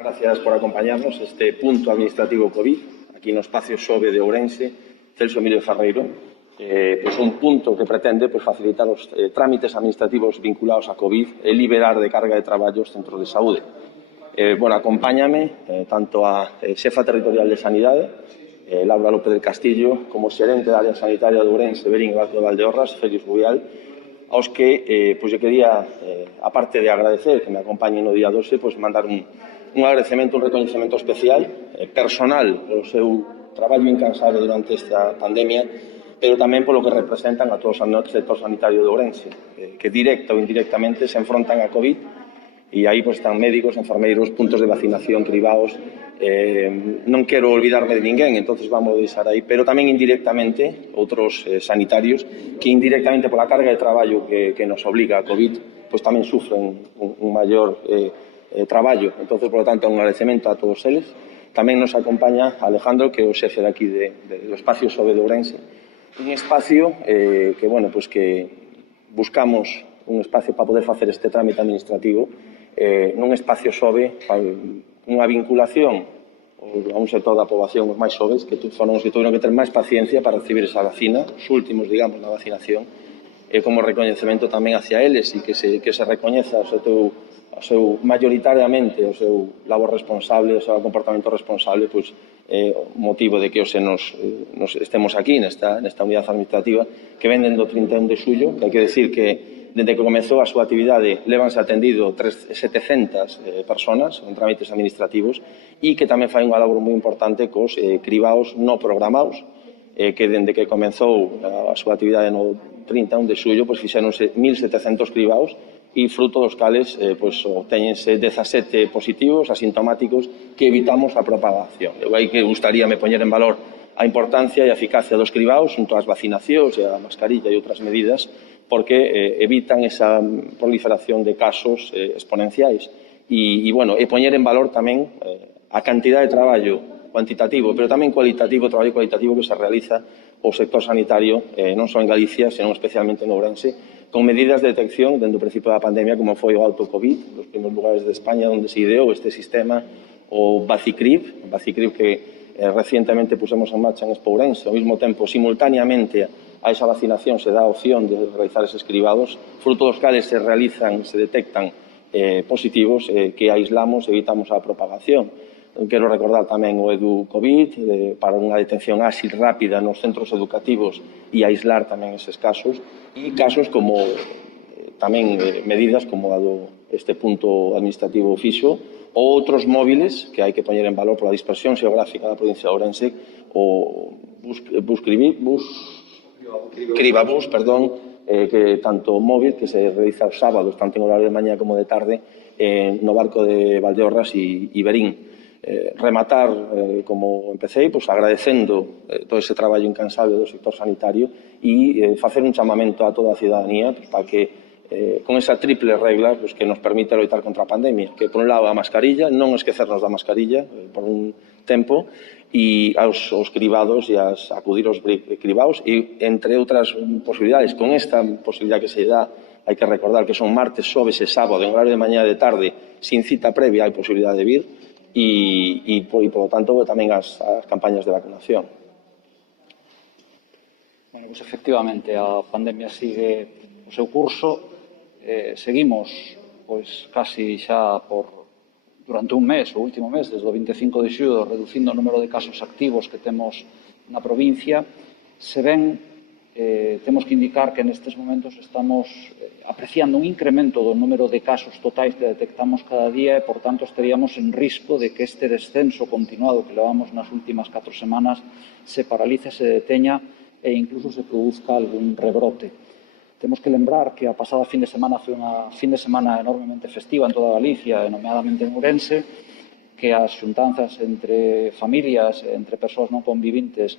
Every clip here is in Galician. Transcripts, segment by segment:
Gracias por acompañarnos este punto administrativo COVID, aquí no espacio Xove de Ourense, Celso Emilio Ferreiro, un punto que pretende facilitar os trámites administrativos vinculados a COVID e liberar de carga de traballo os centros de saúde. Acompáñame tanto a xefa territorial de Sanidade, Laura López del Castillo, como xerente da área sanitaria de Ourense, Verín e Valdeorras, Félix Rubial, aos que eu quería, aparte de agradecer que me acompañen no día 12, mandar un agradecemento, un recoñecemento especial, personal, polo seu traballo incansable durante esta pandemia, pero tamén polo que representan a todo o sector sanitario de Ourense, que directa ou indirectamente se enfrontan a COVID, e aí están médicos, enfermeiros, puntos de vacinación privados, non quero olvidarme de ninguén, entonces vamos a deixar aí, pero tamén indirectamente outros sanitarios que indirectamente pola carga de traballo que nos obliga a COVID, tamén sufren un maior traballo. Entonces, por lo tanto, un agradecemento a todos eles. Tamén nos acompaña Alejandro, que é o xefe de aquí do espacio Xove de Ourense. Un espacio que buscamos un espacio para poder facer este trámite administrativo nun espacio Xove, unha vinculación a un sector da poboación, os máis xoves, que foron os que tuveron que ter máis paciencia para recibir esa vacina, os últimos, digamos, na vacinación, como reconhecemento tamén hacia eles e que se recoñeza o seu maioritariamente o seu labor responsable, o seu comportamento responsable, motivo de que nos estemos aquí nesta unidade administrativa que venden do 31 de xullo, que hai que decir que desde que comezou a súa actividade levanse atendido 700 personas en trámites administrativos e que tamén fai unha labor moi importante cos cribaos no programados, que dende que comezou a súa actividade no 31 de xullo fixéronse 1.700 cribaos e fruto dos cales obtéñense 17 positivos asintomáticos que evitamos a propagación. Eu aí que gustaríame poñer en valor a importancia e a eficacia dos cribaos junto ás vacinacións e a mascarilla e outras medidas porque evitan esa proliferación de casos exponenciais e poñer en valor tamén a cantidad de traballo cuantitativo, pero tamén cualitativo, traballo cualitativo que se realiza o sector sanitario non só en Galicia, senón especialmente en Ourense, con medidas de detección dende o principio da pandemia, como foi o auto-COVID, nos primeiros lugares de España onde se ideou este sistema, o Bacicrib que recientemente pusemos en marcha en Ourense. Ao mesmo tempo, simultáneamente a esa vacinación se dá a opción de realizar eses cribados, fruto dos cales se detectan positivos que aislamos e evitamos a propagación. Quero recordar tamén o EduCovid para unha detención áxil rápida nos centros educativos e aislar tamén eses casos e casos como tamén medidas como a este punto administrativo fixo ou outros móviles que hai que poñer en valor pola dispersión xeográfica da provincia de Ourense, o Cribabús, que tanto móvil que se realiza os sábados, tanto en horario de mañá como de tarde, no barco de Valdeorras e Verín. Rematar, como empecé, agradecendo todo ese traballo incansable do sector sanitario e facer un chamamento a toda a ciudadanía para que con esa triple regla que nos permite loitar contra a pandemia, que por un lado a mascarilla, non esquecernos da mascarilla por un tempo, e aos cribados e acudir aos cribados e entre outras posibilidades, con esta posibilidade que se dá, hai que recordar que son martes, xoves e sábado en horario de mañá e de tarde, sin cita previa hai posibilidade de vir e por lo tanto tamén as campañas de vacunación. Bueno, efectivamente a pandemia sigue o seu curso, seguimos casi xa durante un mes, o último mes, desde o 25 de xullo, reducindo o número de casos activos que temos na provincia. Se ben, temos que indicar que nestes momentos estamos apreciando un incremento do número de casos totais que detectamos cada día e, por tanto, estaríamos en risco de que este descenso continuado que levamos nas últimas 4 semanas se paralice, se deteña e incluso se produzca algún rebrote. Temos que lembrar que a pasada fin de semana foi unha fin de semana enormemente festiva en toda Galicia, e nomeadamente en Ourense, que as xuntanzas entre familias, entre persoas non convivintes,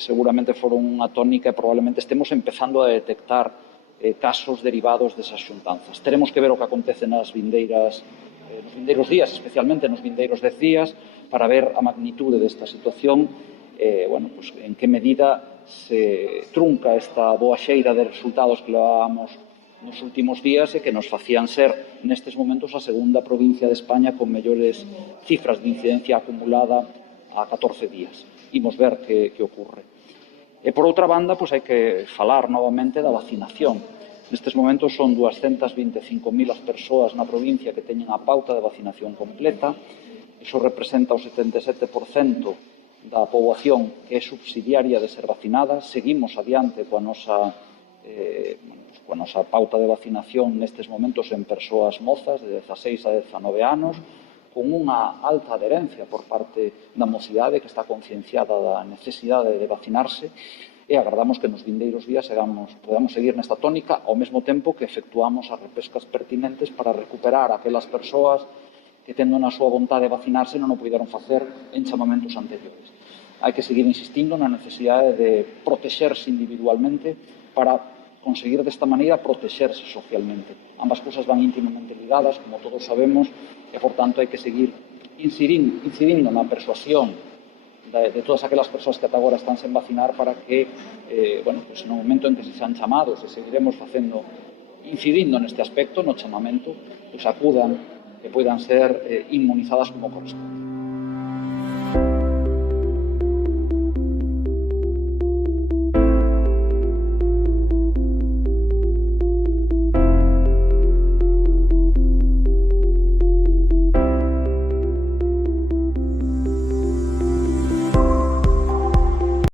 seguramente foron unha tónica e probablemente estemos empezando a detectar casos derivados desas xuntanzas. Teremos que ver o que acontece nos vindeiros días, especialmente nos vindeiros 10 días, para ver a magnitude desta situación, en que medida se trunca esta boa xeira de resultados que levábamos nos últimos días e que nos facían ser nestes momentos a segunda provincia de España con mellores cifras de incidencia acumulada a 14 días. Imos ver que ocorre. E, por outra banda, hai que falar novamente da vacinación. Nestes momentos son 225.000 as persoas na provincia que teñen a pauta de vacinación completa. Iso representa o 77% da poboación que é subsidiaria de ser vacinada. Seguimos adiante coa nosa pauta de vacinación nestes momentos en persoas mozas de 16 a 19 anos, con unha alta adherencia por parte da mocidade que está concienciada da necesidade de vacinarse, e agardamos que nos vindeiros días podamos seguir nesta tónica ao mesmo tempo que efectuamos as repescas pertinentes para recuperar aquelas persoas que, tendo na súa vontade de vacinarse, non o puideron facer en chamamentos anteriores. Hai que seguir insistindo na necesidade de protexerse individualmente para conseguir desta maneira protexerse socialmente. Ambas cousas van íntimamente ligadas, como todos sabemos, e, por tanto, hai que seguir incidindo na persuasión de todas aquelas persoas que ata agora están sen vacinar para que, no momento en que se sean chamados, e seguiremos incidindo neste aspecto, no chamamento, acudan e poidan ser inmunizadas como corresponde.